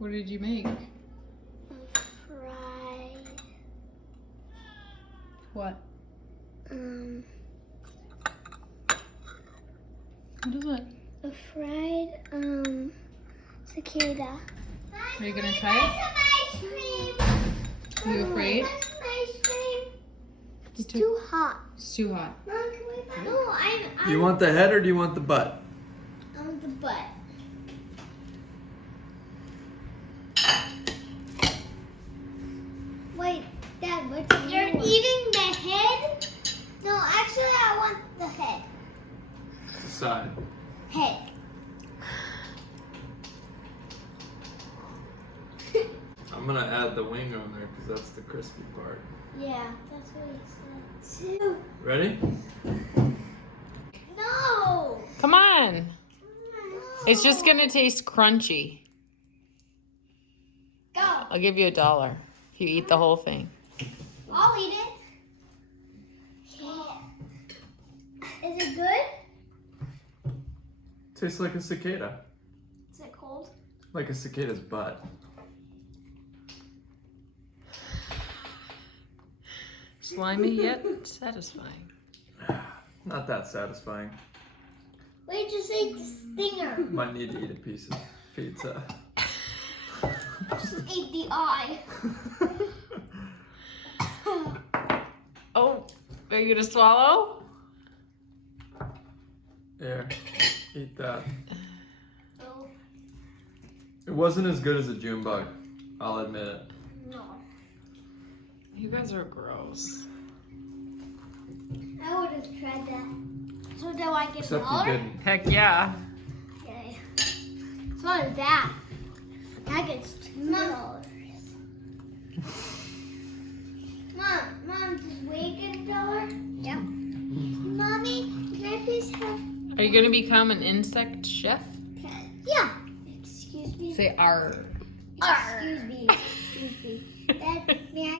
What did you make? Fried. What? What is it? A fried cicada. Are you gonna try it? Ice cream. Are you afraid? Ice cream. You It's too hot. It's too hot. Mom, can we buy? No, Do you want the head or do you want the butt? I want the butt. Wait, Dad, what's You're eating the head? No, actually, I want the head. Decide. Head. I'm gonna add the wing on there because that's the crispy part. Yeah, that's what he said too. Ready? No! Come on. It's just gonna taste crunchy. Go. I'll give you $1 if you eat the whole thing. I'll eat it. Is it good? Tastes like a cicada. Is it cold? Like a cicada's butt. Slimy yet satisfying. Not that satisfying. Wait, just ate the stinger. Might need to eat a piece of pizza. Just ate the eye. Oh, are you gonna swallow? Here, eat that. Oh, It wasn't as good as a June bug, I'll admit it. no. You guys are gross. I would have tried that. So do I get Except $1? you didn't. Heck yeah. Okay. So what is that? That gets $2. Mom, does Wade get $1? Yeah. Mommy, can I please have? Are you gonna become an insect chef? Yeah. Excuse me. Say R. Excuse me. Excuse me. Dad, may I?